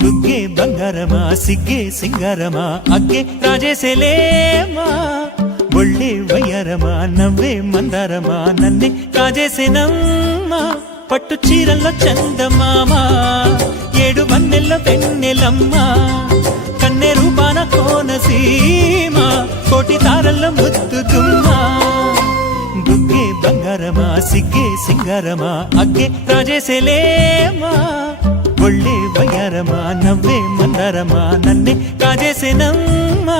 దుగ్గే బంగారమా సిగ్గే సింగారమా అగ్గే రాజేసేలేమా ఒళ్ళే వయ్యారమా నవ్వే మందారమా నన్నే కాజేసేనమ్మా పట్టు చీరల్లో చందమామా ఏడు వన్నెల్లో వెన్నెలమ్మా కన్నె రూపాన కోనసీమ కోటి తారల్లో ముద్దుగుమ్మా దుగ్గే బంగారమా సిగ్గే సింగారమా అగ్గే రాజేసేలేమా ఒళ్ళే వయ్యారమా నవ్వే మందారమా నన్నే కాజేసేనమ్మా